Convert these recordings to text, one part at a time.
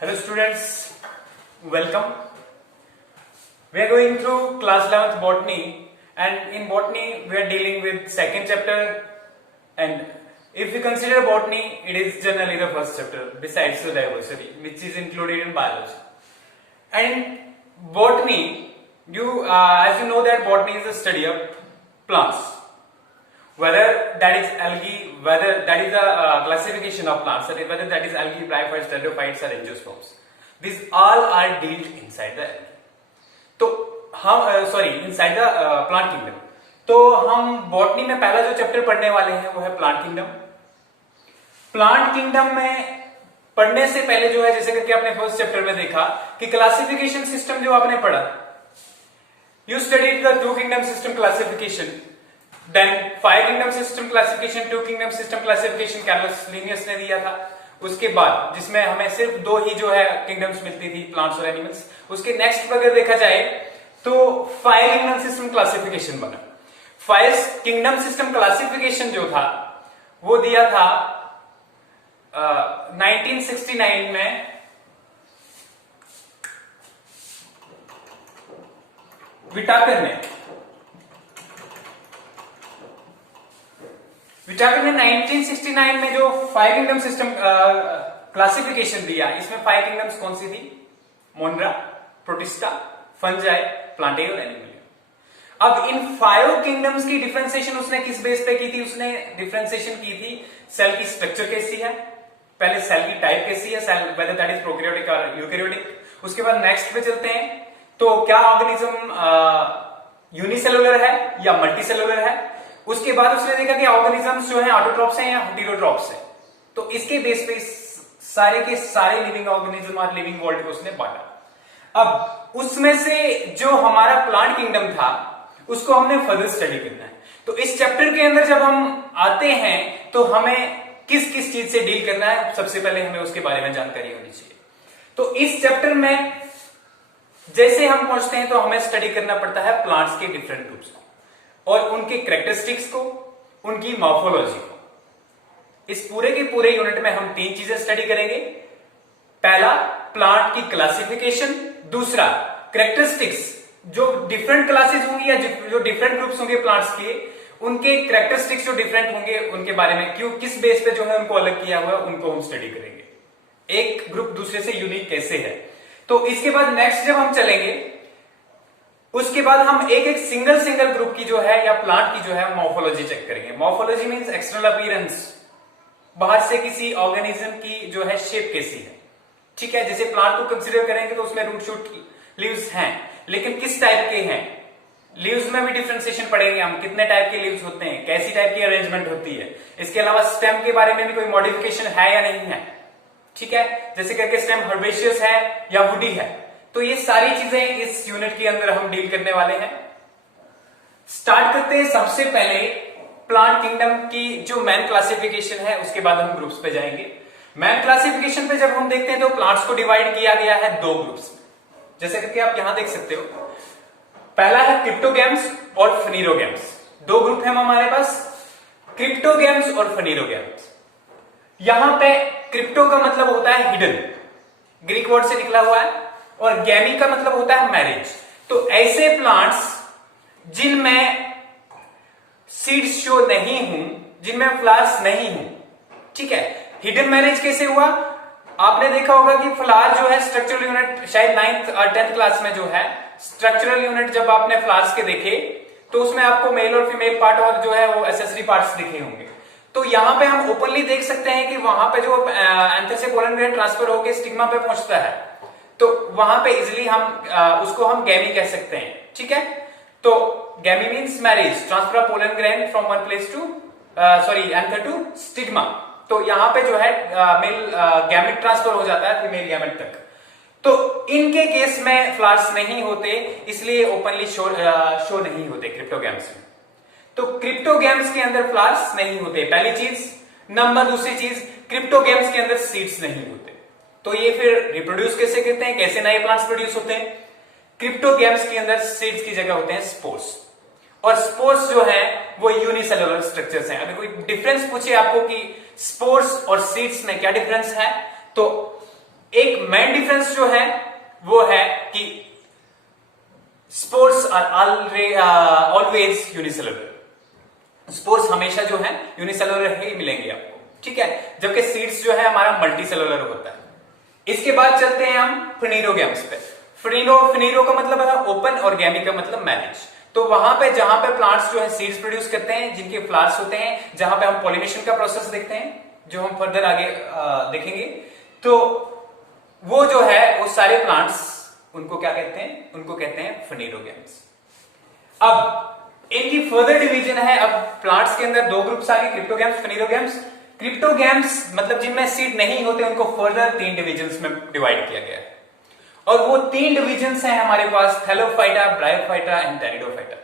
Hello students, welcome. We are going through class 11th botany, and in botany we are dealing with second chapter, and if we consider botany, it is generally the first chapter besides the diversity which is included in biology. And in botany, as you know that botany is the study of plants, whether that is algae, whether that is the classification of plants, whether that is algae, bryophytes, pteridophytes or angiosperms. These all are dealt inside the algae. तो हम inside the plant kingdom. तो हम botany में पहला जो chapter पढ़ने वाले हैं वो है प्लांट किंगडम. प्लांट किंगडम में पढ़ने से पहले जो है, जैसे करके आपने फर्स्ट चैप्टर में देखा कि क्लासिफिकेशन सिस्टम जो आपने पढ़ा, you studied the two kingdom system classification, then five kingdom system classification, two kingdom system classification Carolus Linnaeus ने दिया था. उसके बाद जिसमें हमें सिर्फ दो ही जो है किंगडम्स मिलती थी, प्लांट्स और एनिमल्स. उसके नेक्स्ट अगर देखा जाए तो फाइव किंगडम सिस्टम क्लासिफिकेशन बना. फाइव किंगडम सिस्टम क्लासिफिकेशन जो था वो दिया था 1969 में विटाकर ने 1969 में जो फाइव किंगडम सिस्टम क्लासिफिकेशन दिया. इसमें फाइव किंगडम्स कौन सी थी? मोनरा, प्रोटिस्टा, फंजाई, प्लांटे और एनिमलिया. अब इन फाइव किंगडम्स की डिफरेंशिएशन उसने किस बेस पे की थी? उसने डिफरेंशिएशन की थी सेल की स्ट्रक्चर कैसी है, पहले सेल की टाइप कैसी है, cell whether that is prokaryotic और यूकैरियोटिक. उसके बाद नेक्स्ट पे चलते हैं, तो क्या ऑर्गेनिज्म यूनिसेलुलर है या मल्टीसेलुलर है. उसके बाद उसने देखा कि ऑर्गेनिजम्स जो है ऑटोट्रॉप्स हैं या हेटेरोट्रॉप्स हैं. तो इसके बेस पे सारे के सारे लिविंग ऑर्गेनिज्म और लिविंग वर्ल्ड को उसने बांटा. अब उसमें से जो हमारा प्लांट किंगडम था उसको हमने फर्दर स्टडी करना है. तो इस चैप्टर के अंदर जब हम आते हैं तो हमें किस किस चीज से डील करना है, सबसे पहले हमें उसके बारे में जानकारी होनी चाहिए. तो इस चैप्टर में जैसे हम पहुंचते हैं तो हमें स्टडी करना पड़ता है प्लांट्स के डिफरेंट ग्रुप्स को और उनके कैरेक्टरिस्टिक्स को, उनकी मॉर्फोलॉजी को. इस पूरे के पूरे यूनिट में हम तीन चीजें स्टडी करेंगे. पहला प्लांट की क्लासिफिकेशन, दूसरा कैरेक्टरिस्टिक्स, जो डिफरेंट क्लासेस होंगी या जो डिफरेंट ग्रुप्स होंगे प्लांट्स के, उनके कैरेक्टरिस्टिक्स जो डिफरेंट होंगे उनके बारे में, क्यों किस बेस पे जो है उनको अलग किया हुआ है उनको हम स्टडी करेंगे. एक ग्रुप दूसरे से यूनिक कैसे है. तो इसके बाद नेक्स्ट जब हम चलेंगे उसके बाद हम एक एक सिंगल ग्रुप की जो है या प्लांट की जो है मॉर्फोलॉजी चेक करेंगे. मॉर्फोलॉजी मींस एक्सटर्नल अपीयरेंस, बाहर से किसी ऑर्गेनिज्म की जो है शेप कैसी है. ठीक है, जैसे प्लांट को कंसीडर करेंगे तो उसमें रूट शूट लीव्स हैं, लेकिन किस टाइप के हैं. लीव्स में भी डिफरेंशिएशन पढ़ेंगे हम, कितने टाइप के लीव्स होते हैं, कैसी टाइप की अरेंजमेंट होती है. इसके अलावा स्टेम के बारे में भी कोई मॉडिफिकेशन है या नहीं है. ठीक है, जैसे करके स्टेम हर्बेशियस है या वुडी है. तो ये सारी चीजें इस यूनिट के अंदर हम डील करने वाले हैं. स्टार्ट करते हैं सबसे पहले प्लांट किंगडम की जो मैन क्लासिफिकेशन है, उसके बाद हम ग्रुप्स पे जाएंगे. मैन क्लासिफिकेशन पे जब हम देखते हैं तो प्लांट्स को डिवाइड किया गया है दो ग्रुप्स में, जैसे करके आप यहां देख सकते हो. पहला है क्रिप्टोगैम्स और फनीरोगैम्स. दो ग्रुप है हमारे पास, क्रिप्टोगैम्स और फनीरोगैम्स. यहां पे क्रिप्टो का मतलब होता है हिडन, ग्रीक वर्ड से निकला हुआ है, और गैमी का मतलब होता है मैरिज. तो ऐसे प्लांट्स जिनमें सीड्स शो नहीं हूं, जिनमें फ्लावर्स नहीं हूं. ठीक है, हिडन मैरिज कैसे हुआ? आपने देखा होगा कि फ्लावर जो है स्ट्रक्चरल यूनिट, शायद 9th और 10th क्लास में जो है स्ट्रक्चरल यूनिट जब आपने फ्लावर्स के देखे तो उसमें आपको मेल और फीमेल पार्ट और जो है वो एसेसरी पार्ट्स दिखे होंगे. तो यहां पे हम ओपनली देख सकते हैं कि वहां पे जो एंथर से पोलन ग्रेन ट्रांसफर होकर स्टिग्मा पे पहुंचता है, तो वहां पे इजिली हम उसको हम गैमी कह सकते हैं. ठीक है, तो gamy means marriage, transfer of pollen grain from one place to anther to stigma. तो यहां पे जो है मेल गैमेट ट्रांसफर हो जाता है फीमेल गैमेट तक. तो इनके केस में फ्लावर्स नहीं होते, इसलिए ओपनली शो नहीं होते क्रिप्टोगैम्स में. तो क्रिप्टोगैम्स के अंदर फ्लावर्स नहीं होते, पहली चीज. नंबर दूसरी चीज, क्रिप्टोगैम्स के अंदर सीड्स नहीं होते. तो ये फिर रिप्रोड्यूस कैसे करते हैं, कैसे नए प्लांट्स प्रोड्यूस होते हैं? क्रिप्टोगैम्स के अंदर सीड्स की जगह होते हैं स्पोर्स, और स्पोर्स जो है वो यूनिसेलुलर स्ट्रक्चर्स हैं. अगर कोई डिफरेंस पूछे आपको कि स्पोर्स और सीड्स में क्या डिफरेंस है, तो एक मेन डिफरेंस जो है वो है कि spores are always unicellular. Spores हमेशा जो है यूनिसेलुलर ही मिलेंगे आपको, ठीक है, जबकि सीड्स जो है हमारा मल्टीसेलुलर होता है। इसके बाद चलते हैं हम फिनीरोगैम्स पे। फिनीरो का मतलब है ओपन और गैमी का मतलब मैरिज। तो वहां पे जहां पे प्लांट्स जो है सीड्स प्रोड्यूस करते हैं, जिनके फ्लावर्स होते हैं, जहां पे हम पॉलिनेशन का प्रोसेस देखते हैं, जो हम फर्दर आगे देखेंगे, तो वो जो है वो सारे प्लांट्स उनको क्या कहते हैं, उनको कहते हैं फिनीरोगैम्स। अब इनकी फर्दर डिवीजन है। अब प्लांट्स के अंदर दो ग्रुप्स आ गए, क्रिप्टोगैम्स, फिनीरोगैम्स। क्रिप्टोगैम्स मतलब जिनमें सीड नहीं होते उनको फर्दर 3 डिविजन्स में डिवाइड किया गया है, और वो 3 डिविजन्स हैं हमारे पास, thallophyta, bryophyta and pteridophyta.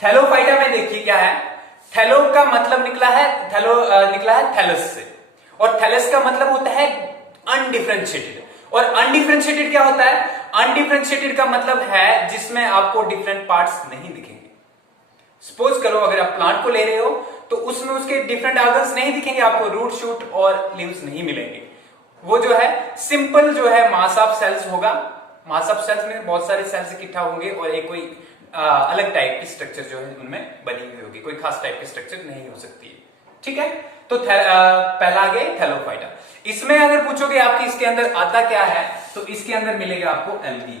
Thallophyta में देखिए क्या है, थैलो का मतलब निकला है थैलस से, और थैलस का मतलब होता है अनडिफरेंशिएटेड। और अनडिफरेंशिएटेड क्या होता है, अनडिफरेंशिएटेड का मतलब है जिसमें आपको डिफरेंट पार्ट्स नहीं दिखेंगे। सपोज करो अगर आप प्लांट को ले रहे हो तो उसमें उसके डिफरेंट ऑर्गन्स नहीं दिखेंगे आपको, रूट, शूट और लीव्स नहीं मिलेंगे। वो जो है सिंपल जो है मास ऑफ सेल्स होगा। मास ऑफ सेल्स में बहुत सारे सेल्स इकट्ठा होंगे और एक कोई अलग टाइप की स्ट्रक्चर जो है उनमें बनी हुई होगी, कोई खास टाइप की स्ट्रक्चर नहीं हो सकती है, ठीक है। तो पहला आ गया थैलोफाइटा। इसमें अगर पूछोगे आपकी इसके अंदर आता क्या है, तो इसके अंदर मिलेगा आपको algae,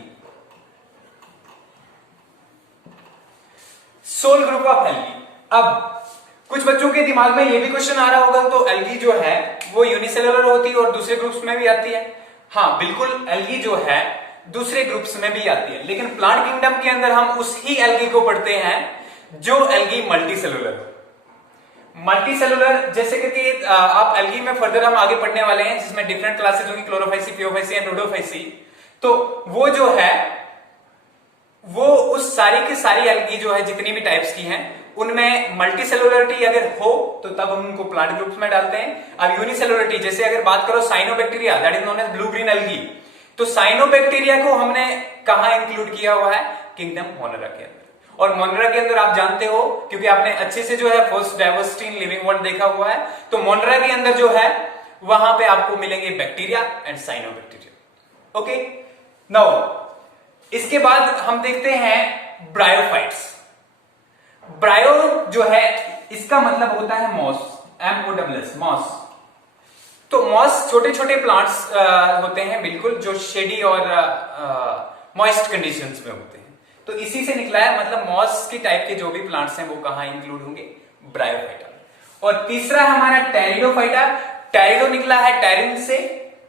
sole group of algae. अब कुछ बच्चों के दिमाग में ये भी क्वेश्चन आ रहा होगा, तो एल्गी जो है वो यूनिसेलुलर होती है और दूसरे ग्रुप्स में भी आती है। हाँ बिल्कुल, एल्गी जो है दूसरे ग्रुप्स में भी आती है, लेकिन प्लांट किंगडम के अंदर हम उस ही एल्गी को पढ़ते हैं जो एल्गी मल्टीसेलुलर। मल्टीसेलुलर जैसे कि आप एल्गी में फर्दर हम आगे पढ़ने वाले हैं, जिसमें डिफरेंट क्लासेस होंगी, क्लोरोफाइसी, फियोफाइसी एंड रोडोफाइसी। तो वो जो है वो उस सारी की सारी एल्गी जो है जितनी भी टाइप्स की हैं उनमें मल्टीसेलुलरिटी अगर हो तो तब हम उनको प्लांट ग्रुप्स में डालते हैं। अब यूनिसेलुलरिटी जैसे अगर बात करो cyanobacteria, that is known as blue green algae, तो साइनोबैक्टीरिया को हमने कहां इंक्लूड किया हुआ है, किंगडम मोनेरा के अंदर। और मोनेरा के अंदर आप जानते हो, क्योंकि आपने अच्छे से जो है first diversity in living world देखा हुआ है, तो मोनेरा के अंदर जो है वहां पे आपको मिलेंगे bacteria and cyanobacteria. Okay, now इसके बाद हम देखते हैं ब्रायोफाइट्स। ब्रायो जो है इसका मतलब होता है मॉस, MOSS, मॉस। तो मॉस छोटे छोटे प्लांट्स होते हैं बिल्कुल, जो शेडी और मॉइस्ट कंडीशंस में होते हैं। तो इसी से निकला है, मतलब मॉस की टाइप के जो भी प्लांट्स हैं वो कहां इंक्लूड होंगे, ब्रायोफाइटा। और तीसरा है हमारा टेरिडोफाइटा। टेरिडो निकला है टेरिन से,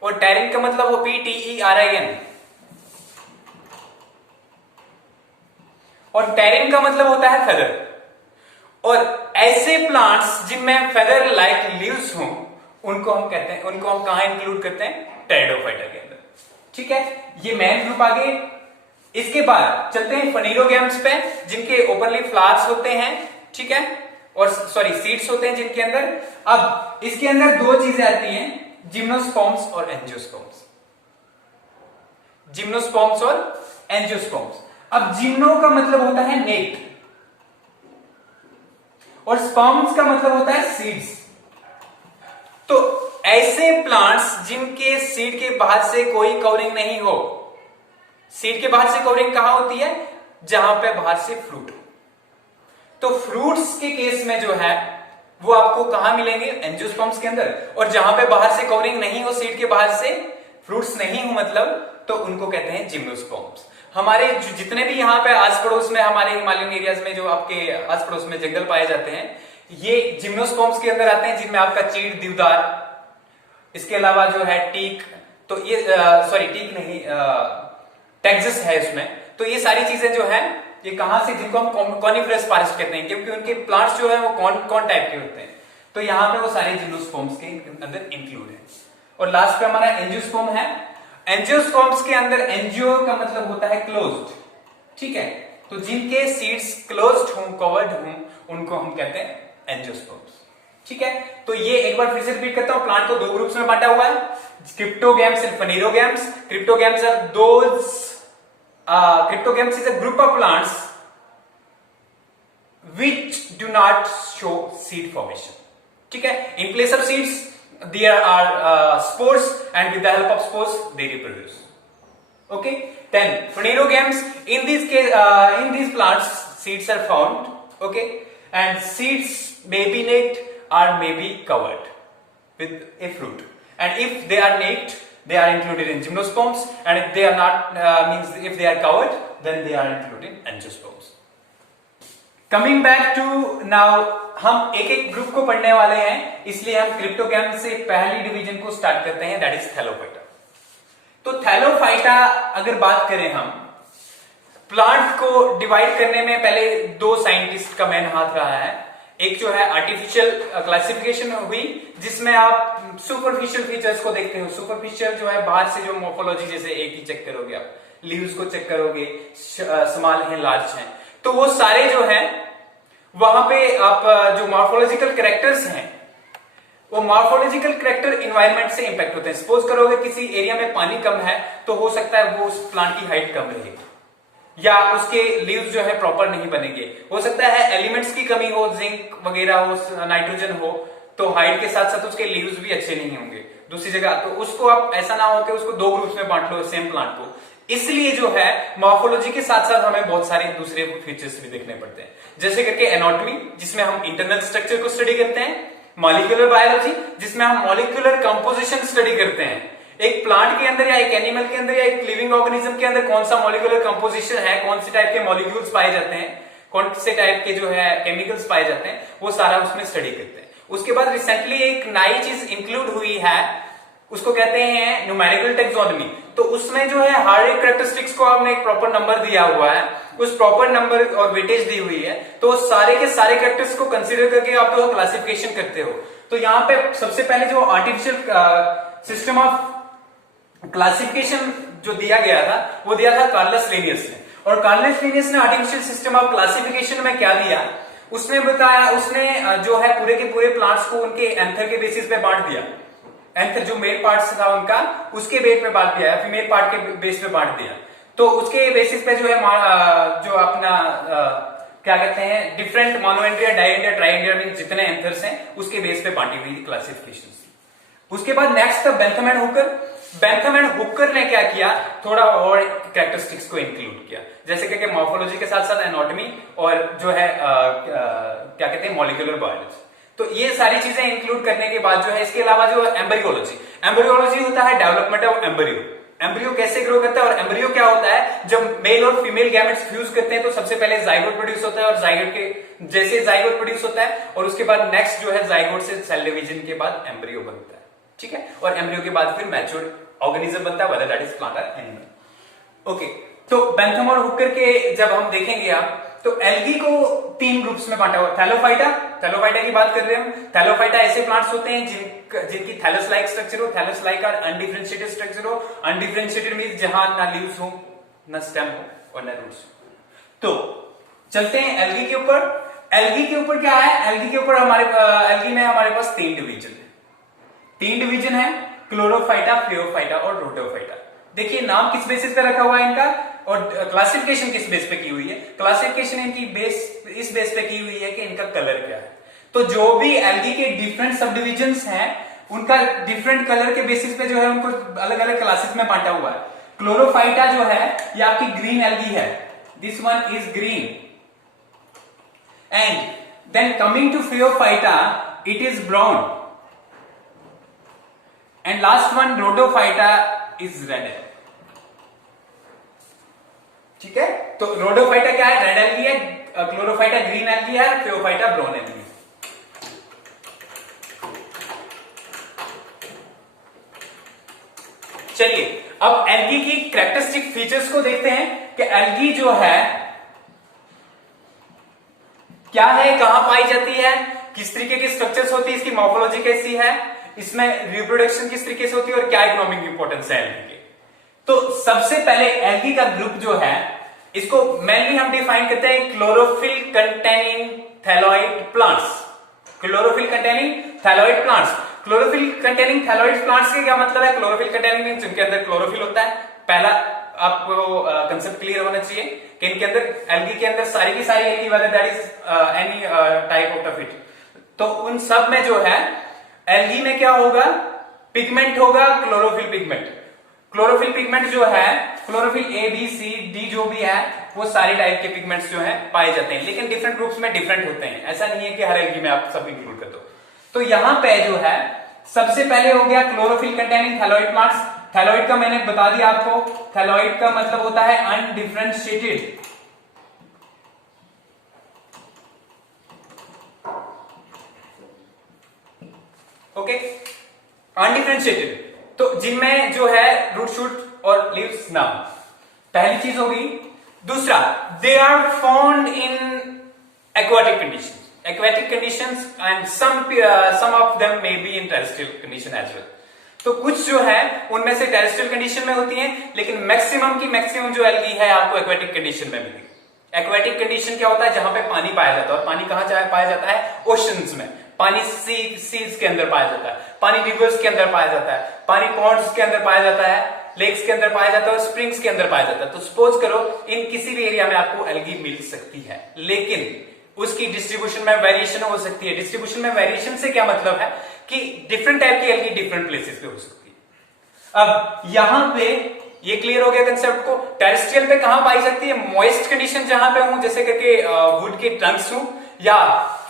और टेरिन का मतलब वो PTERIN, और टेरिन का मतलब होता है फेदर। और ऐसे प्लांट्स जिनमें फेदर लाइक लीव्स हों उनको हम कहते हैं, उनको हम कहां इंक्लूड करते हैं, टेरिडोफाइटा के अंदर, ठीक है। ये मेन ग्रुप आ गए। इसके बाद चलते हैं फनीरोगैम्स पे, जिनके ओपनली फ्लावर्स होते हैं, ठीक है, और सॉरी सीड्स होते हैं जिनके अंदर। अब इसके अंदर दो चीजें आती हैं, जिम्नोस्पर्म्स और एंजियोस्पर्म्स। जिम्नोस्पर्म्स और एंजियोस्पर्म्स। अब जिम्नो का मतलब होता है नेट, और स्पर्म्स का मतलब होता है सीड्स। तो ऐसे प्लांट्स जिनके सीड के बाहर से कोई कवरिंग नहीं हो, सीड के बाहर से कवरिंग कहां होती है, जहां पे बाहर से फ्रूट हो। तो फ्रूट्स के केस में जो है वो आपको कहां मिलेंगे, एंजियोस्पर्म्स के अंदर। और जहां पे बाहर से कवरिंग नहीं हो, सीड के बाहर से फ्रूट्स नहीं हो मतलब, तो उनको कहते हैं जिम्नोस्पर्म्स। हमारे जितने भी यहाँ पे आस पड़ोस में, हमारे हिमालयन एरियाज में जो आपके आस पड़ोस में जंगल पाए जाते हैं, ये जिम्नोस्पर्म्स के अंदर आते हैं, जिनमें आपका चीड़, देवदार, इसके अलावा जो है टीक, तो ये सॉरी टीक नहीं, टेक्सस है इसमें। तो ये सारी चीजें जो है ये कहां से, जिनको हम कॉनिफरस फॉरेस्ट कहते हैं, क्योंकि उनके प्लांट्स जो है वो कौन टाइप के होते हैं। तो यहाँ पे वो सारे जिम्नोस्पर्म्स के अंदर इंक्लूड है। और लास्ट पे हमारा एंजियोस्पर्म है। एंजियोस्पर्म्स के अंदर एंजियो का मतलब होता है क्लोज्ड, ठीक है। तो जिनके सीड्स क्लोज्ड हों, कवर्ड हों, उनको हम कहते हैं एंजियोस्पर्म्स, ठीक है। तो ये एक बार फिर से रिपीट करता हूं, प्लांट को दो ग्रुप्स में बांटा हुआ है, cryptogams and phanerogams. Cryptogams are those cryptogams is a group of plants which do not show seed formation, ठीक है। In place of seeds there are spores and with the help of spores they reproduce. Okay. 10. Phanerogames. In these plants, seeds are found. Okay, and seeds may be naked or may be covered with a fruit. And if they are naked, they are included in gymnosperms, and if they are not, means if they are covered, then they are included in angiosperms. Coming back to now, हम एक एक group को पढ़ने वाले हैं, इसलिए हम cryptogam से पहली डिवीजन को स्टार्ट करते हैं, दैट इज थैलोफाइटा. तो थैलोफाइटा अगर बात करें हम, प्लांट को डिवाइड करने में पहले दो साइंटिस्ट का मेन हाथ रहा है. एक जो है आर्टिफिशियल क्लासिफिकेशन हुई, जिसमें आप सुपरफिशियल फीचर्स को देखते हो. सुपरफिशियल जो है बाहर से जो मॉर्फोलॉजी, जैसे एक ही चेक करोगे आप, लीव्स को चेक करोगे, स्मॉल है, लार्ज है, तो वो सारे जो है वहां पे आप जो मॉर्फोलॉजिकल कैरेक्टर्स हैं, वो मॉर्फोलॉजिकल कैरेक्टर एनवायरनमेंट से इंपैक्ट होते हैं. सपोज करोगे किसी एरिया में पानी कम है, तो हो सकता है वो उस प्लांट की हाइट कम रहेगी, या उसके लीव्स जो है प्रॉपर नहीं बनेंगे. हो सकता है एलिमेंट्स की कमी हो, जिंक वगैरह हो, नाइट्रोजन हो, तो हाइट के साथ साथ उसके लीव्स भी अच्छे नहीं होंगे दूसरी जगह. तो उसको आप ऐसा ना हो कि उसको दो ग्रुप्स में बांट लो सेम प्लांट को. इसलिए जो है मॉर्फोलॉजी के साथ साथ हमें बहुत सारे दूसरे फीचर्स भी देखने पड़ते हैं, जैसे करके एनाटॉमी, जिसमें हम इंटरनल स्ट्रक्चर को स्टडी करते हैं. मॉलिक्यूलर बायोलॉजी, जिसमें हम मॉलिक्यूलर कंपोजिशन स्टडी करते हैं. एक प्लांट के अंदर या एक एनिमल के अंदर या एक लिविंग ऑर्गेनिज्म के अंदर कौन सा मॉलिक्यूलर कंपोजिशन है, कौन से टाइप के मॉलिक्यूल्स पाए जाते हैं, कौन से टाइप के जो है केमिकल्स पाए जाते हैं, वो सारा उसमें स्टडी करते हैं. उसके बाद रिसेंटली एक नई चीज इंक्लूड हुई है, उसको कहते हैं न्यूमेरिकल टेक्सोनॉमी. तो उसमें जो है हर एक कैरेक्टरिस्टिक्स को हमने एक प्रॉपर नंबर दिया हुआ है, उस प्रॉपर नंबर और वेटेज दी हुई है. तो सारे के सारे कैरेक्टर्स को कंसीडर करके आप जो क्लासिफिकेशन करते हो. तो यहाँ पे सबसे पहले जो आर्टिफिशियल सिस्टम ऑफ क्लासिफिकेशन जो दिया गया था, वो दिया था कार्लस लिनियस ने. और कार्लस लिनियस ने आर्टिफिशियल सिस्टम ऑफ क्लासिफिकेशन में क्या दिया, उसने बताया, उसने जो है पूरे के पूरे प्लांट्स को उनके एंथर के बेसिस पे बांट दिया. एंथर जो मेल पार्ट था उनका, उसके बेस पे बांट दिया, फीमेल पार्ट के बेस पे बांट दिया. तो उसके बेसिस पे जो है जो अपना क्या कहते हैं, डिफरेंट मोनोएंड्रिया, डायएंड्रिया, ट्राइएंड्रिया में जितने एंथर्स हैं उसके बेस पे बांटी हुई क्लासिफिकेशन. उसके बाद नेक्स्ट था Bentham and Hooker. Bentham and Hooker ने क्या किया, थोड़ा और कैरेक्टरिस्टिक्स को इंक्लूड किया, जैसे कि मॉर्फोलॉजी के साथ साथ एनाटॉमी और जो है क्या कहते हैं मॉलिक्यूलर बायोलॉजी. तो ये सारी चीजें इंक्लूड करने के बाद जो है, इसके अलावा जो एम्ब्रियोलॉजी, एम्ब्रियोलॉजी होता है डेवलपमेंट ऑफ एम्ब्रियो. एम्ब्रियो कैसे ग्रो करता है, और एम्ब्रियो क्या होता है, जब मेल और फीमेल गैमेट्स फ्यूज करते हैं तो सबसे पहले जाइगोट प्रोड्यूस होता है, और जाइगोट के जैसे जाइगोट प्रोड्यूस होता है, और उसके बाद नेक्स्ट जो है जाइगोट से सेल डिवीजन के बाद एम्ब्रियो बनता है. ठीक है, और एम्ब्रियो के बाद फिर मैच्योर ऑर्गेनिज्म बनता है, वेदर दैट इज प्लांट और एनिमल. ओके, तो बेंथम और हुकर के जब हम देखेंगे आप, तो एल्गी को तीन ग्रुप्स में बांटा हुआ. थैलोफाइटा, थैलोफाइटा की बात कर रहे हैं. थैलोफाइटा ऐसे प्लांट्स होते हैं जिनकी थैलस लाइक स्ट्रक्चर हो, थैलस लाइक और अनडिफरेंशिएटेड स्ट्रक्चर हो. अनडिफरेंशिएटेड मींस जहां ना लीव्स हो, ना स्टेम हो और ना रूट्स हो. तो चलते हैं एल्गी के ऊपर. एल्गी के ऊपर क्या है, एल्गी के ऊपर एल्गी में हमारे पास तीन डिवीजन है. तीन डिवीजन है, क्लोरोफाइटा, फ्लियोफाइटा और रोडोफाइटा. देखिए नाम किस बेसिस पे रखा हुआ है इनका, और क्लासिफिकेशन किस बेस पे की हुई है. क्लासिफिकेशन इनकी इस बेस पे की हुई है कि इनका कलर क्या है. तो जो भी एल्गी के डिफरेंट सब डिविजन्स हैं, उनका डिफरेंट कलर के बेसिस पे जो है उनको अलग अलग क्लासेस में बांटा हुआ है. क्लोरोफाइटा जो है ये आपकी ग्रीन एल्गी है, this one is green. And then coming to phaeophyta, it is brown. And last one rhodophyta is red. ठीक है, तो रोडोफाइटा क्या है, रेड एल्गी है, क्लोरोफाइटा ग्रीन एल्गी है, फ्लियोफाइटा ब्राउन एल्गी है. चलिए अब एल्गी की कैरेक्टरिस्टिक फीचर्स को देखते हैं कि एल्गी जो है क्या है, कहां पाई जाती है, किस तरीके की स्ट्रक्चर्स होती है, इसकी मॉर्फोलॉजी कैसी है, इसमें रिप्रोडक्शन किस तरीके से होती है और क्या इकोनॉमिक इंपॉर्टेंस है एल्गी के. तो सबसे पहले एल्गी का ग्रुप जो है, इसको मेनली हम डिफाइन करते हैं chlorophyll containing thalloid plants. Chlorophyll containing thalloid plants. Chlorophyll containing thalloid plants के क्या मतलब है, क्लोरोफिल कंटेनिंग मींस जिनके अंदर क्लोरोफिल होता है. पहला आपको कंसेप्ट क्लियर होना चाहिए कि इनके अंदर, एल्गी के अंदर सारी की सारी algae, weather that is any type of it, तो उन सब में जो है एल्गी में क्या होगा, पिगमेंट होगा क्लोरोफिल पिगमेंट। क्लोरोफिल पिगमेंट जो है, chlorophyll A B C D जो भी है, वो सारे टाइप के पिगमेंट्स जो है पाए जाते हैं, लेकिन डिफरेंट ग्रुप्स में डिफरेंट होते हैं। ऐसा नहीं है कि हर एल्गी में आप सब इंक्लूड कर दो। तो यहां पे जो है सबसे पहले हो गया chlorophyll containing thalloid plants. Thalloid का मैंने बता दिया आपको, थैलोइड का मतलब होता है अनडिफरेंशिएटेड। ओके, अनडिफरेंशिएटेड, तो जिनमें जो है रूट शूट और लीव्स ना हो, पहली चीज होगी। दूसरा, they are found in aquatic conditions, aquatic conditions and some of them may be in terrestrial condition as well। तो कुछ जो है उनमें से टेरेस्ट्रियल कंडीशन में होती हैं, लेकिन मैक्सिमम जो एल्गी है आपको एक्वाटिक कंडीशन में मिलेगी। एक्वाटिक कंडीशन क्या होता है? जहां पे पानी पाया जाता है, और पानी कहां पाया जाता है? ओशंस में। पानी सीज के अंदर पाया जाता है, पानी रिवर्स के अंदर पाया जाता है, पानी पॉन्ड्स के अंदर पाया जाता है, लेक्स के अंदर पाया जाता है, और स्प्रिंग्स के अंदर पाया जाता है। तो सपोज करो इन किसी भी एरिया में आपको एल्गी मिल सकती है, लेकिन उसकी डिस्ट्रीब्यूशन में वेरिएशन हो सकती है। डिस्ट्रीब्यूशन में वेरिएशन से क्या मतलब है कि डिफरेंट टाइप की एल्गी डिफरेंट प्लेसेस पे हो सकती है। अब यहां पे ये क्लियर हो गया कंसेप्ट को। टेरेस्ट्रियल पे कहां पाई सकती है? मॉइस्ट कंडीशन जहां पे हूं, जैसे करके वुड के ट्रंक्स हूं, या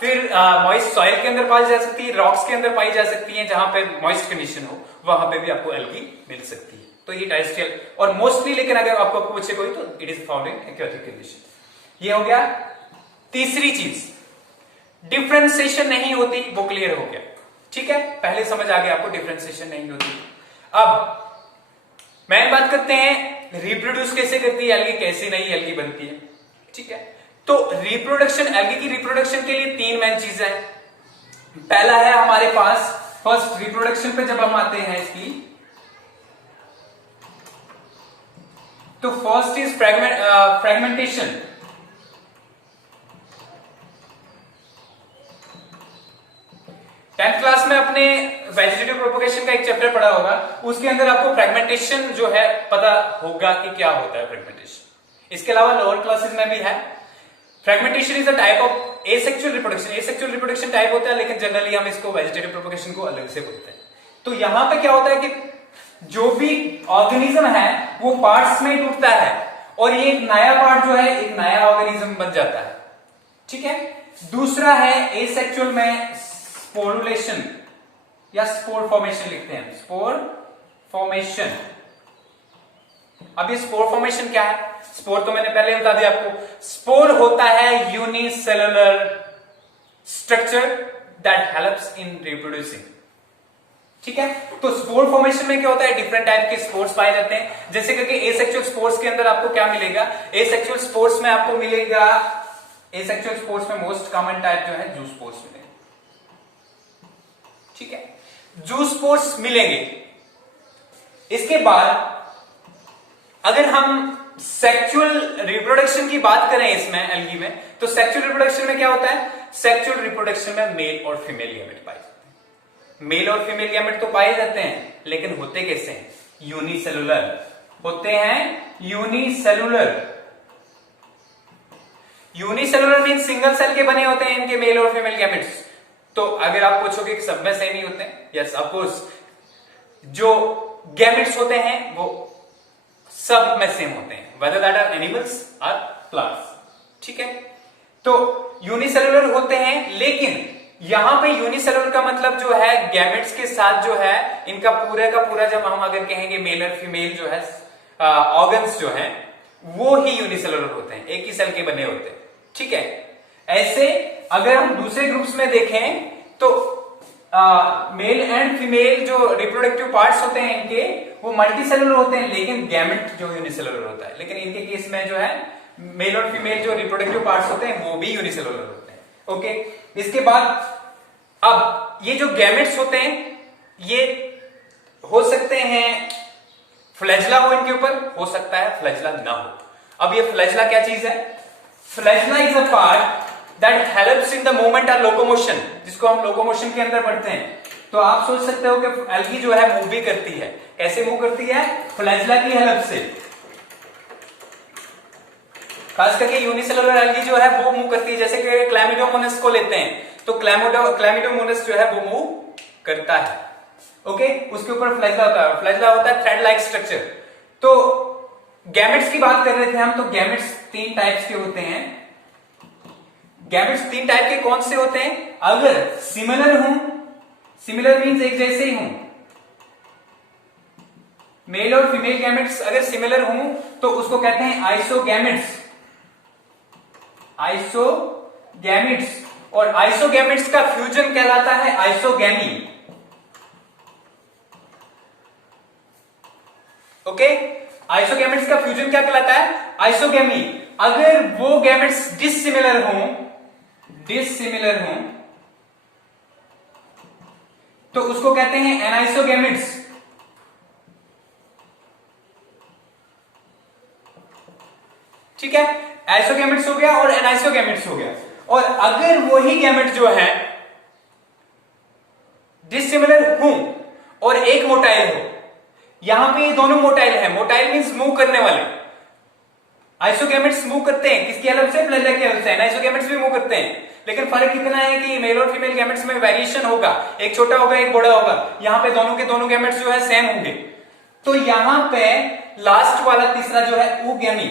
फिर मॉइस्ट सॉइल के अंदर पाई जा सकती है, रॉक्स के अंदर पाई जा सकती है, जहां पे मॉइस्ट कंडीशन हो वहां पे भी आपको एल्गी मिल सकती है। तो ये टेरेस्ट्रियल, और मोस्टली, लेकिन अगर आपको पूछे कोई तो it is found in aquatic condition. ये हो गया। तीसरी चीज, डिफरेंशिएशन नहीं होती, वो क्लियर हो गया। ठीक है, पहले समझ आ गया आपको डिफरेंशिएशन नहीं होती। अब मैं बात करते हैं रिप्रोड्यूस कैसे करती है एल्गी, कैसे नई एल्गी बनती है। ठीक है, तो रिप्रोडक्शन, एल्गी की रिप्रोडक्शन के लिए तीन मेन चीजें हैं। पहला है हमारे पास फर्स्ट रिप्रोडक्शन पे जब हम आते हैं इसकी, तो first is fragmentation. Tenth class में अपने वेजिटेटिव प्रोपगेशन का एक चैप्टर पढ़ा होगा, उसके अंदर आपको फ्रेगमेंटेशन जो है पता होगा कि क्या होता है फ्रेगमेंटेशन। इसके अलावा लोअर क्लासेस में भी है। Fragmentation is a type of asexual reproduction. Asexual reproduction type होता है, लेकिन जनरली हम इसको वेजिटेटिव प्रोपगेशन को अलग से बोलते हैं। तो यहां पे क्या होता है कि जो भी ऑर्गेनिज्म है वो पार्ट्स में टूटता है, और ये एक नया पार्ट जो है एक नया ऑर्गेनिज्म बन जाता है। ठीक है, दूसरा है एसेक्सुअल में स्पोरुलेशन या स्पोर फॉर्मेशन लिखते हैं, स्पोर फॉर्मेशन। अब ये स्पोर फॉर्मेशन क्या है? स्पोर तो मैंने पहले बता दिया आपको। स्पोर होता है unicellular structure that helps in reproducing. ठीक है, तो स्पोर फॉर्मेशन में क्या होता है? डिफरेंट टाइप के स्पोर्स पाए जाते हैं। जैसे करके एसेक्सुअल स्पोर्स के अंदर आपको क्या मिलेगा? एसेक्सुअल स्पोर्स में आपको मिलेगा, एसेक्सुअल स्पोर्स में मोस्ट कॉमन टाइप जो है जू स्पोर्स मिलेगा। ठीक है, जू स्पोर्स मिलेंगे। इसके बाद अगर हम सेक्सुअल रिप्रोडक्शन की बात करें इसमें एल्गी में, तो सेक्सुअल रिप्रोडक्शन में क्या होता है? सेक्सुअल रिप्रोडक्शन में मेल और फीमेल गैमेट पाए जाते हैं। मेल और फीमेल गैमेट तो पाए जाते हैं, लेकिन होते कैसे हैं? यूनिसेलुलर होते हैं। Unicellular, unicellular mean single cell के बने होते हैं इनके मेल और फीमेल गैमेट्स। तो अगर आप पूछोगे कि सब में सेम ही होते हैं, यस ऑफ कोर्स, जो गैमेट्स होते हैं वो सब में सेम होते हैं, वेदर दैट आर एनिमल्स और प्लांट्स। ठीक है, तो यूनिसेलुलर होते हैं, लेकिन यहां पे यूनिसेलुलर का मतलब जो है गैमेट्स के साथ जो है इनका पूरा का पूरा, जब हम अगर कहेंगे मेल और फीमेल जो है ऑर्गन्स जो है वो ही यूनिसेलुलर होते हैं, एक ही सेल के बने होते हैं। ठीक है, ऐसे अगर हम दूसरे ग्रुप्स में देखें तो मेल एंड फीमेल जो रिप्रोडक्टिव पार्ट्स होते हैं इनके, वो मल्टीसेलुलर होते हैं, लेकिन गैमेट जो यूनिसेलुलर होता है। लेकिन इनके केस में जो है मेल और फीमेल जो रिप्रोडक्टिव पार्ट्स होते हैं वो भी यूनिसेलुलर होते हैं। ओके, इसके बाद अब ये जो गैमेट्स होते हैं ये हो सकते हैं फ्लैजला हो इनके ऊपर, हो सकता है फ्लैजला ना हो। अब ये फ्लैजला क्या चीज है? Flagella is a part that helps in the movement और लोकोमोशन, जिसको हम लोकोमोशन के अंदर पढ़ते हैं। तो आप सोच सकते हो कि एल्गी जो है मूव भी करती है। कैसे मूव करती है? फ्लैजला की हेल्प से। खास करके यूनिसेलुलर एल्गी जो है वो मूव करती है। जैसे कि क्लैमिडोमोनास को लेते हैं तो क्लैमिडोमोनास जो है वो मूव करता है। ओके, उसके ऊपर फ्लैजेला होता है, फ्लैजेला होता है थ्रेड लाइक स्ट्रक्चर। तो गैमेट्स की बात कर रहे थे हम, तो गैमेट्स 3 टाइप्स के होते हैं। गैमेट्स 3 टाइप के कौन से होते हैं? अगर सिमिलर हूं, सिमिलर मीन्स एक जैसे ही हूं, मेल और फीमेल गैमेट्स अगर सिमिलर हूं तो उसको कहते हैं आइसोगैमेट्स। आइसोगैमेट्स, और आइसोगैमेट्स का फ्यूजन कहलाता है आइसोगैमी। ओके, आइसोगैमेट्स का फ्यूजन क्या कहलाता है? आइसोगैमी। अगर वो गैमेट्स डिसिमिलर हों, डिसिमिलर हों, तो उसको कहते हैं एनाइसोगैमेट्स। ठीक है, आइसोगैमेट्स हो गया और एनाइसोगैमेट्स हो गया। और अगर वही गैमेट जो है डिसिमिलर हो और एक मोटाइल हो, यहां पे ये दोनों मोटाइल है, मोटाइल मींस मूव करने वाले। आइसोगैमेट्स मूव करते हैं किसकी हेल्प से? फ्लैजेला की हेल्प से। एनाइसोगैमेट्स भी मूव करते हैं, लेकिन फर्क इतना है कि मेल और फीमेल गैमेट्स में वेरिएशन होगा, एक छोटा होगा एक बड़ा होगा। यहां पे दोनों के दोनों गैमेट्स जो है सेम होंगे। तो यहां पे लास्ट वाला तीसरा जो है ऊगैमी,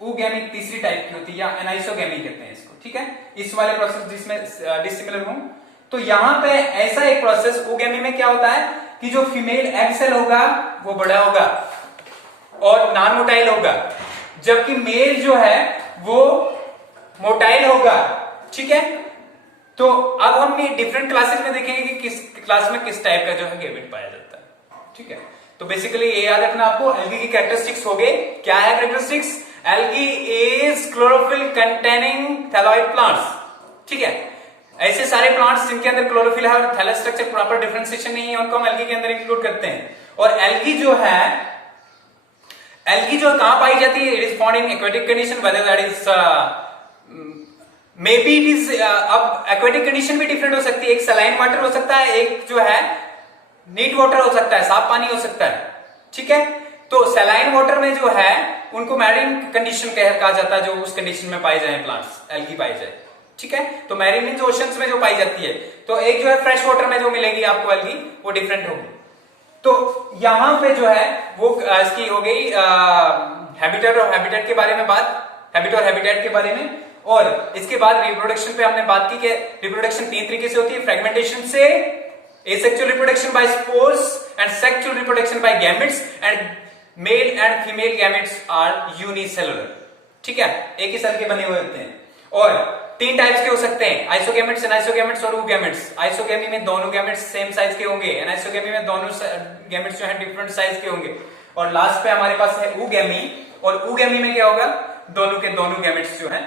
ऊगैमी तीसरी टाइप की होती है, या एनाइसोगैमी कहते हैं इसको। ठीक है, इस वाले प्रोसेस जिसमें डिसिमिलर हूं, तो यहां पे ऐसा एक प्रोसेस ऊगैमी में क्या होता है कि जो फीमेल एग सेल होगा वो बड़ा होगा और नॉन मोटाइल होगा, जबकि मेल जो है वो मोटाइल होगा। ठीक है, तो अब हम ये डिफरेंट क्लासेस में देखेंगे कि किस क्लास में किस टाइप का जो है गैमेट पाया जाता है। ठीक है, तो बेसिकली ये याद रखना आपको, एल्गी की कैरेक्टरिस्टिक्स हो गए। क्या है characteristics? Algae is chlorophyll containing thalloid plants. ठीक है, ऐसे सारे प्लांट्स जिनके अंदर क्लोरोफिल है और थैलस स्ट्रक्चर प्रॉपर डिफरेंशिएशन नहीं है, उनको हम एल्गी के अंदर इंक्लूड करते हैं। और एल्गी जो है, एल्गी जो कहां पाई जाती है? It is found in aquatic condition, weather that is may be it is, अब एक्वेटिक कंडीशन भी डिफरेंट हो सकती है, एक सलाइन वाटर हो सकता है, एक जो है नीट वाटर हो सकता है, साफ पानी हो सकता है। ठीक है, तो सलाइन वाटर में जो है उनको मैरीन कंडीशन कहा जाता है, जो उस कंडीशन में पाए जाए प्लांट्स, एल्गी पाई जाए। ठीक है, तो मैरीन मींस ओशंस में जो पाई जाती है, तो एक जो है फ्रेश वाटर में जो मिलेगी आपको एल्गी, वो डिफरेंट होगी। तो यहां पे जो है वो इसकी हो गई हैबिटेट और हैबिटेट के बारे में बात, हैबिट और हैबिटेट के बारे में। और इसके बाद रिप्रोडक्शन पे हमने बात की कि रिप्रोडक्शन 3 तरीके से होती है, फ्रेगमेंटेशन से, asexual reproduction by spores and sexual reproduction by gametes, and male and female gametes are unicellular। ठीक है, एक ही सेल के बने हुए होते हैं। और 3 टाइप्स के हो सकते हैं, आइसोगैमेट्स, एनाइसोगैमेट्स और ऊगैमेट्स। आइसोगैमी में दोनों गैमेट्स सेम साइज के होंगे, एनाइसोगैमी में दोनों गैमेट्स जो है डिफरेंट साइज के होंगे। और लास्ट पे हमारे पास है ऊगैमी, और ऊगैमी में क्या होगा? दोनों के दोनों गैमेट्स जो है,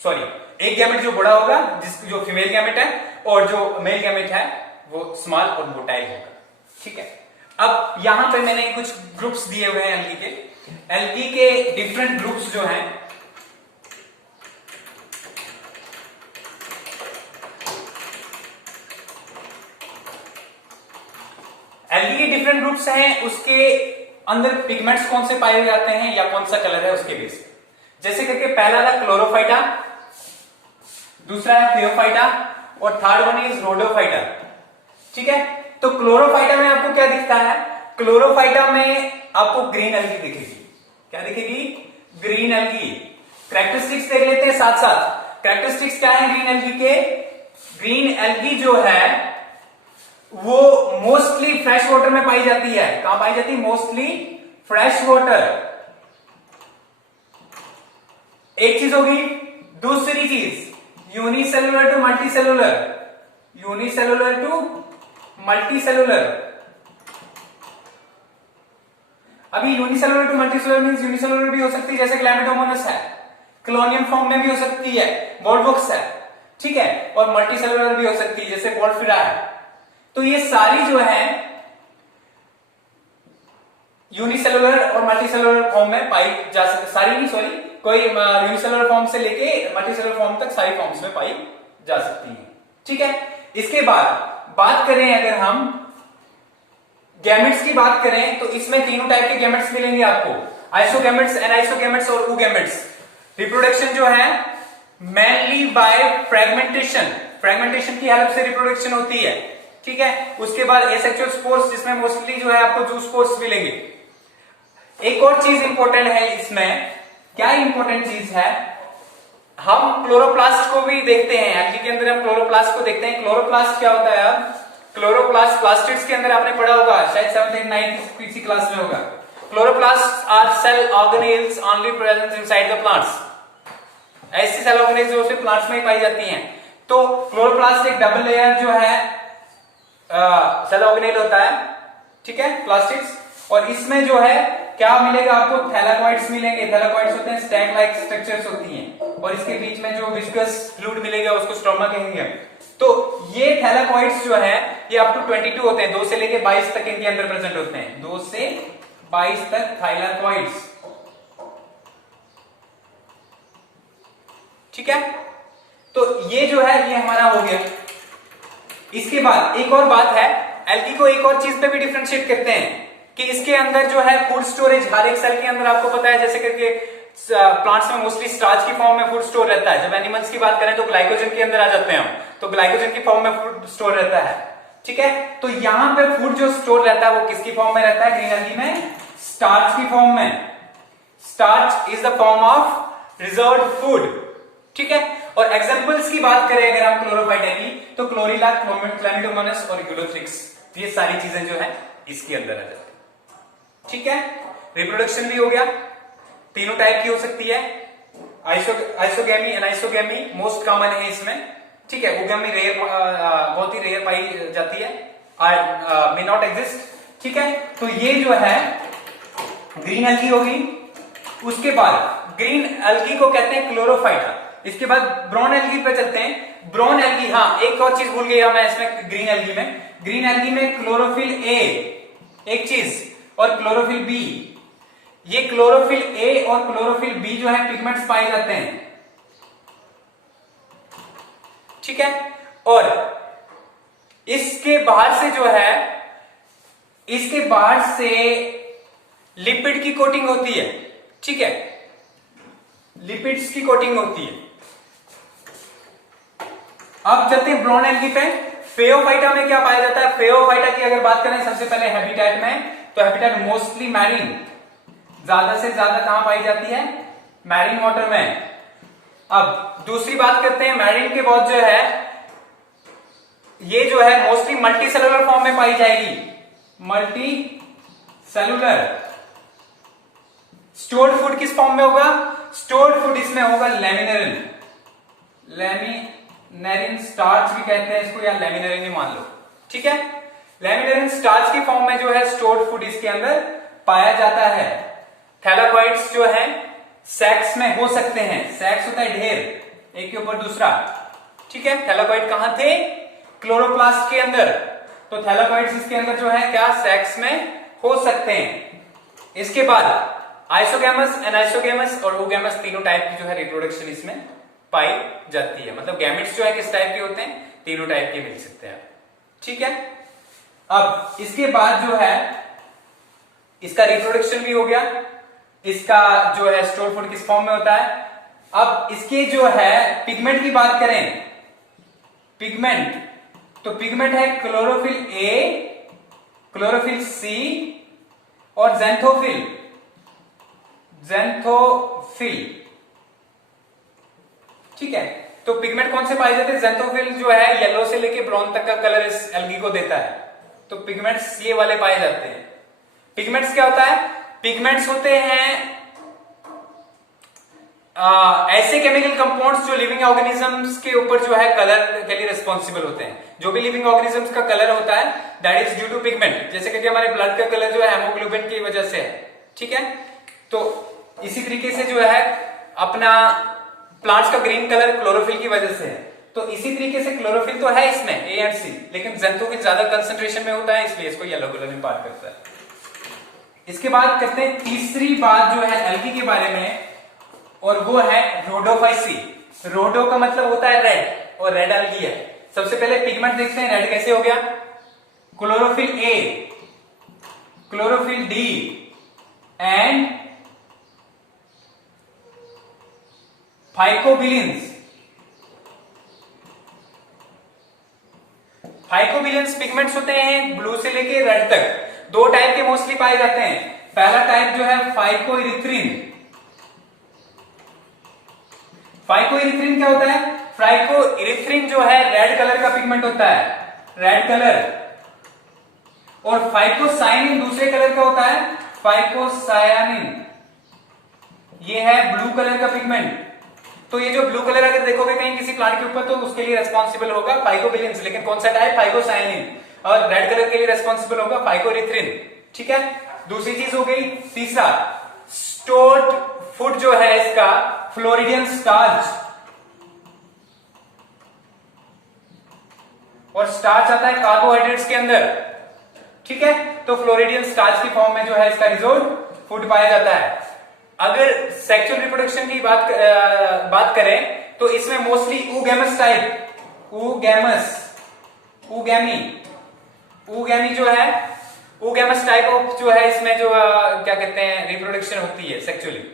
सॉरी, एक गैमेट जो बड़ा होगा जो फीमेल गैमेट है, और जो मेल गैमेट है वो स्मॉल और मोटाइल होगा। ठीक है, अब यहां पे मैंने कुछ ग्रुप्स दिए हुए हैं एल्गी के। एल्गी के डिफरेंट ग्रुप्स जो हैं, एल्गी के डिफरेंट ग्रुप्स हैं, उसके अंदर पिगमेंट्स कौन से पाए जाते हैं या कौन सा कलर है उसके बेस पे। जैसे करके पहला था क्लोरोफाइटा, दूसरा है थियोफाइटा, और थर्ड वन इज रोडोफाइटा। ठीक है, तो क्लोरोफाइटा में आपको क्या दिखता है? क्लोरोफाइटा में आपको ग्रीन एल्गी दिखेगी। क्या दिखेगी? Green algae. कैरेक्टरिस्टिक्स देख लेते हैं साथ साथ। कैरेक्टरिस्टिक्स क्या है ग्रीन एल्गी के? ग्रीन एल्गी जो है वो मोस्टली फ्रेश वाटर में पाई जाती है। कहां पाई जाती है? Mostly fresh water. एक चीज होगी। दूसरी चीज unicellular to multicellular, unicellular to multicellular. अभी unicellular to multicellular means unicellular भी हो सकती है, जैसे क्लैमिडोमोनास है, क्लोनियम फॉर्म में भी हो सकती है, गोल्डबॉक्स है। ठीक है, और मल्टीसेलुलर भी हो सकती है, जैसे पोर्फिरा है। तो ये सारी जो है यूनिसेलुलर और मल्टीसेलुलर फॉर्म में पाई जा सकती, सारी नहीं सॉरी, कोई यूनिसेलुलर फॉर्म से लेके मल्टीसेलुलर फॉर्म तक सारी फॉर्म्स में पाई जा सकती है। ठीक है, इसके बाद बात करें अगर हम गैमेट्स की बात करें, तो इसमें तीनों टाइप के गैमेट्स मिलेंगे आपको, आइसोगैमेट्स, एनाइसोगैमेट्स और ऊगैमेट्स। रिप्रोडक्शन जो है मेनली बाय फ्रेगमेंटेशन, फ्रेगमेंटेशन की हेल्प से रिप्रोडक्शन होती है। ठीक है। उसके बाद एसेक्सुअल स्पोर्स, जिसमें मोस्टली जो है आपको जूस स्पोर्स मिलेंगे। एक और चीज इंपॉर्टेंट है इसमें, क्या इंपॉर्टेंट चीज है, हम क्लोरोप्लास्ट को भी देखते हैं, एल्गी के अंदर हम क्लोरोप्लास्ट को देखते हैं। क्लोरोप्लास्ट क्या होता है? अब क्लोरोप्लास्ट प्लास्टिड्स के अंदर आपने पढ़ा होगा, शायद 7th और 9th किसी क्लास में होगा। Chloroplast are cell organelles only present inside the plants. ऐसी सेल ऑर्गेनेल्स जो सिर्फ प्लांट्स में ही पाई जाती हैं। तो क्लोरोप्लास्ट एक डबल लेयर जो है सेल ऑर्गेनेल होता है, ठीक है, प्लास्टिड्स। और इसमें जो है क्या मिलेगा आपको? थैलाकॉइड्स मिलेंगे। थैलाकॉइड्स होते हैं स्टैक लाइक स्ट्रक्चर्स होती हैं, और इसके बीच में जो विस्कस फ्लूइड मिलेगा उसको स्ट्रोमा कहेंगे। तो ये थैलाकॉइड्स जो है ये अप टू 22 होते हैं, 2 से लेके 22 तक इनके अंदर प्रेजेंट होते हैं, 2 से 22 तक थैलाकॉइड्स, ठीक है। तो ये जो है ये हमारा हो गया। इसके बाद एक और बात है, एल्गी को एक और चीज पे भी डिफरेंशिएट करते हैं कि इसके अंदर जो है फूड स्टोरेज, हर एक सेल के अंदर आपको पता है, जैसे करके प्लांट्स में मोस्टली स्टार्च की फॉर्म में फूड स्टोर रहता है। जब एनिमल्स की बात करें तो ग्लाइकोजन के अंदर आ जाते हैं हम, तो ग्लाइकोजन की फॉर्म में फूड स्टोर रहता है, ठीक है। तो यहां पे फूड जो स्टोर रहता है वो किसकी फॉर्म में रहता है? ग्रीन एल्गी में स्टार्च की फॉर्म में। Starch is the form of reserved food, ठीक है। और एग्जांपल्स की बात करें अगर हम क्लोरोफाइट एल्गी, तो क्लोरीला, क्लैमिडोमोनास और यूलोथ्रिक्स, ये सारी चीजें जो है इसके अंदर आ जाती है, ठीक है। रिप्रोडक्शन भी हो गया, तीनों टाइप की हो सकती है, आइसोगेमी, एनाइसोगेमी मोस्ट कॉमन है इसमें, ठीक है। ओगेमी रेयर, बहुत ही रेयर पाई जाती है, मे नॉट एग्जिस्ट, ठीक है। तो ये जो है ग्रीन एल्गी होगी। उसके बाद ग्रीन एल्गी को कहते हैं क्लोरोफाइटा। इसके बाद ब्राउन एल्गी पे चलते हैं। ब्राउन एल्गी, हाँ एक और चीज भूल गया मैं इसमें, ग्रीन एल्गी में क्लोरोफिल ए एक चीज और क्लोरोफिल बी। ये क्लोरोफिल ए और क्लोरोफिल बी जो है पिगमेंट्स पाए जाते हैं, ठीक है। और इसके बाहर से जो है, इसके बाहर से लिपिड की कोटिंग होती है, ठीक है, लिपिड्स की कोटिंग होती है। अब चलते हैं ब्राउन एल्गी पे। फेओफाइटा में क्या पाया जाता है? फेओफाइटा की अगर बात करें सबसे पहले हैबिटेट में, तो हैबिटेट मोस्टली मैरीन, ज्यादा से ज्यादा कहां पाई जाती है? मैरीन वाटर में। अब दूसरी बात करते हैं, मैरीन के बाद जो है ये जो है मोस्टली मल्टी सेलुलर फॉर्म में पाई जाएगी, मल्टी सेलुलर। स्टोर्ड फूड किस फॉर्म में होगा? स्टोर्ड फूड इसमें होगा लैमिनेरिन, लैमिनेरिन स्टार्च भी कहते हैं इसको, या लैमिनेरिन ही मान लो, ठीक है। लैमिनेरिन स्टार्च की फॉर्म में जो है स्टोर्ड फूड इसके अंदर पाया जाता है। थैलाकॉइड्स जो है सेक्स में हो सकते हैं, सेक्स होता है ढेर, एक के ऊपर दूसरा, ठीक है। थैलाकॉइड कहां थे? क्लोरोप्लास्ट के अंदर। तो थैलाकॉइड्स इसके अंदर जो है क्या सेक्स में हो सकते हैं। इसके बाद आइसोगैमस, एनाइसोगैमस और ओगैमस तीनों टाइप की जो है रिप्रोडक्शन इसमें पाई जाती है। मतलब गैमेट्स जो है किस टाइप के होते हैं? तीनों टाइप के मिल सकते हैं, ठीक है। अब इसके बाद जो है इसका रिप्रोडक्शन भी हो गया, इसका जो है स्टोर फूड किस फॉर्म में होता है। अब इसके जो है पिगमेंट की बात करें, पिगमेंट, तो पिगमेंट है क्लोरोफिल ए, क्लोरोफिल सी और ज़ैंथोफिल, ठीक है। तो पिगमेंट कौन से पाए जाते हैं? ज़ैंथोफिल जो है येलो से लेके ब्राउन तक का कलर इस एल्गी को देता है, तो पिगमेंट्स ये वाले पाए जाते हैं। पिगमेंट्स क्या होता है? पिगमेंट्स होते हैं ऐसे केमिकल कंपाउंड्स जो लिविंग ऑर्गेनिजम्स के ऊपर जो है कलर के लिए रिस्पॉन्सिबल होते हैं। जो भी लिविंग ऑर्गेनिजम्स का कलर होता है that is due to pigment. जैसे कि हमारे ब्लड का कलर जो है हेमोग्लोबिन की वजह से है, ठीक है। तो इसी तरीके से जो है अपना प्लांट्स का ग्रीन कलर क्लोरोफिल की वजह से है। तो इसी तरीके से क्लोरोफिल तो है इसमें ए एंड सी, लेकिन ज़ैंथोफिल ज्यादा कंसंट्रेशन में होता है, इसलिए इसको येलो कलर में पार करता है। इसके बाद करते हैं तीसरी बात जो है एल्गी के बारे में, और वो है रोडोफाइसी। रोडो का मतलब होता है रेड, और रेड एल्गी है। सबसे पहले पिगमेंट देखते हैं, रेड कैसे हो गया? Chlorophyll A, chlorophyll D and phycobilins. Phycobilins pigments होते हैं ब्लू से लेके रेड तक, दो टाइप के मोस्टली पाए जाते हैं। पहला टाइप जो है फाइकोइरिथ्रिन। फाइकोइरिथ्रिन क्या होता है? फाइकोइरिथ्रिन जो है रेड कलर का पिगमेंट होता है, रेड कलर। और फाइकोसाइनिन दूसरे कलर का होता है, फाइकोसायानिन, ये है ब्लू कलर का पिगमेंट। तो ये जो ब्लू कलर अगर देखोगे कहीं किसी प्लांट के ऊपर तो उसके लिए रेस्पॉन्सिबल होगा फाइकोबिलियंस, लेकिन कौन सा टाइप? फाइकोसाइनिन। और रेड कलर के लिए रेस्पॉन्सिबल होगा फाइकोइरिथ्रिन। ठीक है, दूसरी चीज हो गई। तीसरा, स्टोर्ड फूड जो है इसका फ्लोरिडियन स्टार्च, और स्टार्च आता है कार्बोहाइड्रेट्स के अंदर। ठीक है, तो फ्लोरिडियन स्टार्च की फॉर्म में जो है इसका रिजोर्ट फूड पाया जाता है। अगर सेक्सुअल रिप्रोडक्शन की बात करें तो इसमें मोस्टली ऊगैमस टाइप, ऊगैमी जो है, ऊगैमस टाइप ऑफ जो है इसमें जो क्या कहते हैं रिप्रोडक्शन होती है सेक्सुअली।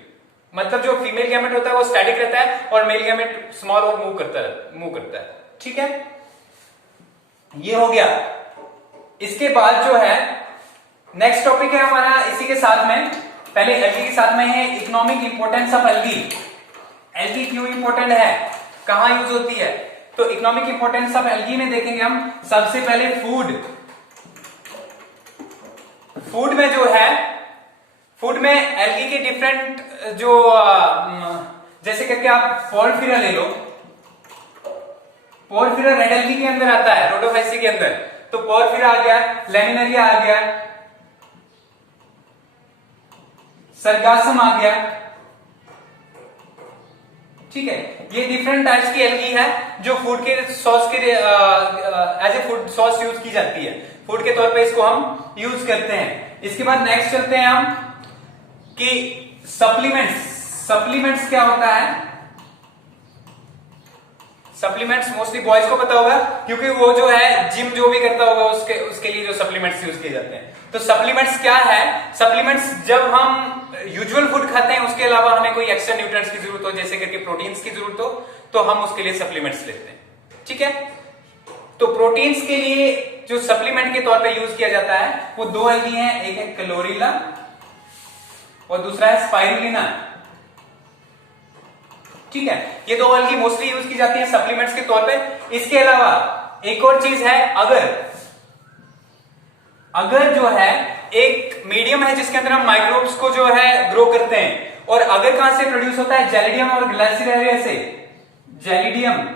मतलब जो फीमेल गैमेट होता है वो स्टैटिक रहता है और मेल गैमेट स्मॉल और मूव करता है। ठीक है, ये हो गया। इसके बाद जो है नेक्स्ट टॉपिक है हमारा इसी के साथ में, पहले एल्गी के साथ में है economic importance of algae. Algae क्यों इंपोर्टेंट है, कहां यूज होती है? तो इकोनॉमिक इंपोर्टेंस ऑफ एल्गी में देखेंगे हम सबसे पहले फूड में जो है, फूड में एल्गी के डिफरेंट जो जैसे करके आप पोरफिरा ले लो, पोरफिरा रेड एल्गी के अंदर आता है, रोडोफाइसी के अंदर। तो पोरफिरा आ गया, लेमिनेरिया आ गया, सरगासम आ गया। ठीक है, ये डिफरेंट टाइप्स की एल्गी है जो फूड के सॉस के एज ए फूड सॉस यूज की जाती है, फूड के तौर पे इसको हम यूज करते हैं। इसके बाद नेक्स्ट चलते हैं हम कि सप्लीमेंट्स क्या होता है? सप्लीमेंट्स मोस्टली बॉयज को पता होगा क्योंकि वो जो है जिम जो भी करता होगा उसके लिए जो सप्लीमेंट्स यूज किए जाते हैं। तो सप्लीमेंट्स क्या है? सप्लीमेंट्स जब हम यूजुअल फूड खाते हैं उसके अलावा हमें कोई एक्स्ट्रा न्यूट्रिएंट्स की जरूरत हो, जैसे करके प्रोटीन्स की जरूरत हो, तो हम उसके लिए सप्लीमेंट्स लेते हैं। ठीक है, तो प्रोटीन्स के लिए जो सप्लीमेंट के तौर पे यूज किया जाता है वो दो एल्गी हैं, एक है क्लोरेला और दूसरा है स्पाइरुलिना। ठीक है, ये दो एल्गी मोस्टली यूज की जाती है सप्लीमेंट्स के तौर पे। इसके अलावा एक और चीज है, अगर जो है एक मीडियम है जिसके अंदर हम माइक्रोब्स को जो है ग्रो करते हैं, और अगर कहां से प्रोड्यूस होता है? जेलिडियम और ग्लाइसिरिया से। जेलिडियम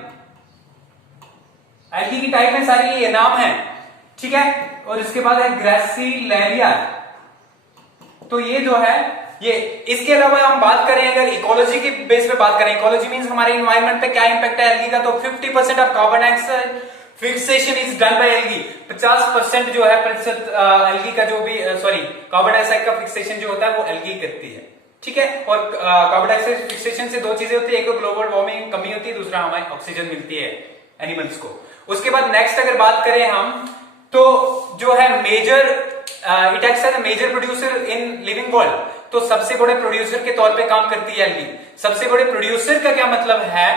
एल्गी की टाइप में सारी ये नाम है। ठीक है, और इसके बाद है ग्रासिलेरिया। तो ये जो है ये, इसके अलावा हम बात करें अगर इकोलॉजी के बेस पे बात करें, इकोलॉजी मींस हमारे एनवायरनमेंट पे क्या इंपैक्ट है एल्गी का, तो 50% of carbon dioxide fixation is done by algae. 50% जो है प्रतिशत एल्गी का जो भी कार्बन डाइऑक्साइड का फिक्सेशन जो होता है वो एल्गी करती है। ठीक है, और कार्बन डाइऑक्साइड फिक्सेशन से दो चीजें होती है, एक तो ग्लोबल वार्मिंग कमी होती है, दूसरा हमें ऑक्सीजन मिलती है एनिमल्स को। उसके बाद नेक्स्ट अगर बात करें हम तो जो है major it acts as a major producer in living world. तो सबसे बड़े प्रोड्यूसर के तौर पे काम करती है एल्गी। सबसे बड़े प्रोड्यूसर का क्या मतलब है?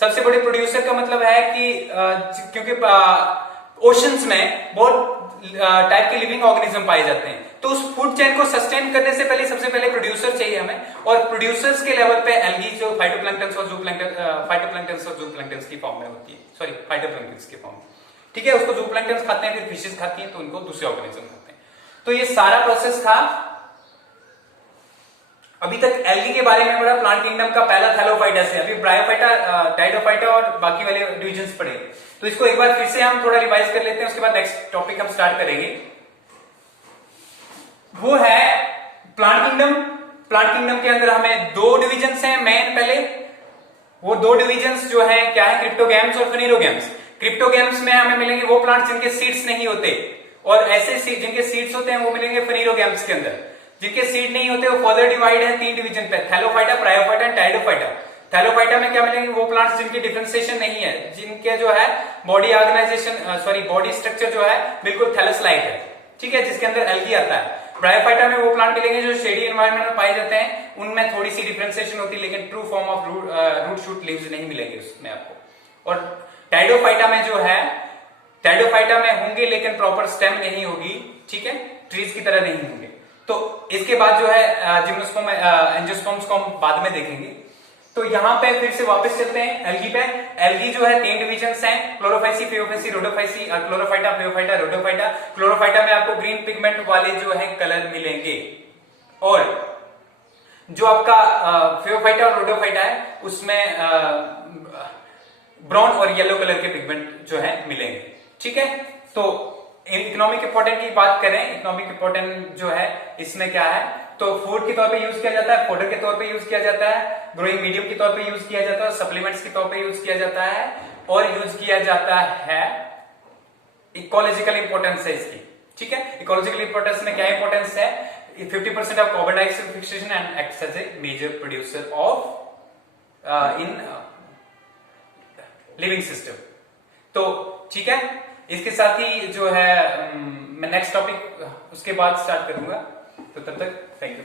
सबसे बड़े प्रोड्यूसर का मतलब है कि क्योंकि ओशंस में बहुत टाइप के लिविंग ऑर्गेनिज्म पाए जाते हैं, तो उस फूड चेन को सस्टेन करने से पहले सबसे पहले प्रोड्यूसर चाहिए हमें, और प्रोड्यूसर्स के लेवल पे एल्गी जो फाइटोप्लैंक्टन और ज़ूप्लैंक्टन की फॉर्म में होती है, फाइटोप्लैंक्टन के फॉर्म में। ठीक है, उसको ज़ूप्लैंक्टन खाते हैं, फिर फिशेस खाती हैं, तो उनको दूसरे ऑर्गेनिज्म खाते हैं। तो ये सारा प्रोसेस था। अभी तक एल्गी के बारे में पढ़ा, प्लांट किंगडम का पहला थैलोफाइटा से, अभी ब्रायोफाइटा, टाइडोफाइटा और बाकी वाले डिविजन्स पढ़े। तो इसको एक बार फिर से हम थोड़ा रिवाइज कर लेते हैं, उसके बाद नेक्स्ट टॉपिक हम स्टार्ट करेंगे। वो है प्लांट किंगडम। प्लांट किंगडम के अंदर हमें दो डिविजन्स हैं मेन। पहले वो दो डिविजन्स जो है क्या है? क्रिप्टोगैम्स और फेनिरोगैम्स। क्रिप्टोगैम्स में हमें मिलेंगे वो प्लांट्स जिनके सीड्स नहीं होते, और ऐसे जिनके सीड्स होते हैं वो मिलेंगे फेनिरोगैम्स के अंदर। जिनके सीड नहीं होते वो फर्दर डिवाइड है तीन डिवीजन पे, थैलोफाइटा, ब्रायोफाइटा एंड टाइडोफाइटा। थैलोफाइटा में क्या मिलेंगे? वो प्लांट्स जिनकी डिफरेंशिएशन नहीं है, जिनके जो है बॉडी ऑर्गेनाइजेशन बॉडी स्ट्रक्चर जो है बिल्कुल थैलस लाइक है। ठीक है, जिसके अंदर एल्गी आता है। ब्रायोफाइटा में वो प्लांट मिलेंगे जो शेडी एनवायरनमेंट में पाए जाते हैं, उनमें थोड़ी सी डिफरेंशिएशन होती है, लेकिन true form of root shoot leaves नहीं मिलेंगे उसमें आपको। और टाइडोफाइटा में जो है टेरिडोफाइटा में होंगे लेकिन प्रॉपर स्टेम नहीं होगी, ठीक है, ट्रीज की तरह नहीं होंगे। तो इसके बाद जो है जिम्नोस्पर्म एंजियोस्पर्म्स को हम बाद में देखेंगे। तो यहां पे फिर से वापस चलते हैं एल्गी पे। एल्गी जो है 3 डिविजन्स हैं, chlorophyceae, phaeophyceae, rhodophyceae, chlorophyta, phaeophyta, rhodophyta. Chlorophyta में आपको ग्रीन पिगमेंट वाले जो है कलर मिलेंगे, और जो आपका फेओफाइटा और रोडोफाइटा है उसमें ब्राउन और येलो कलर के पिगमेंट जो है मिलेंगे, ठीक है। तो इकोनॉमिक इंपॉर्टेंट की बात करें, इकोनॉमिक इंपॉर्टेंट जो है इसमें क्या है, तो फूड के तौर पे यूज किया जाता है, फोडर के तौर पे यूज किया जाता है, ग्रोइंग मीडियम के तौर पे यूज किया जाता है, सप्लीमेंट्स के तौर पे यूज किया जाता है, और यूज किया जाता है इकोलॉजिकल इंपॉर्टेंस है इसकी, ठीक है। इकोलॉजिकल इंपॉर्टेंस में क्या इंपॉर्टेंस है, 50% of carbon dioxide fixation and acts as a major producer of in living system. तो ठीक है, इसके साथ ही जो है मैं नेक्स्ट टॉपिक उसके बाद स्टार्ट करूंगा। तो तब तक थैंक यू।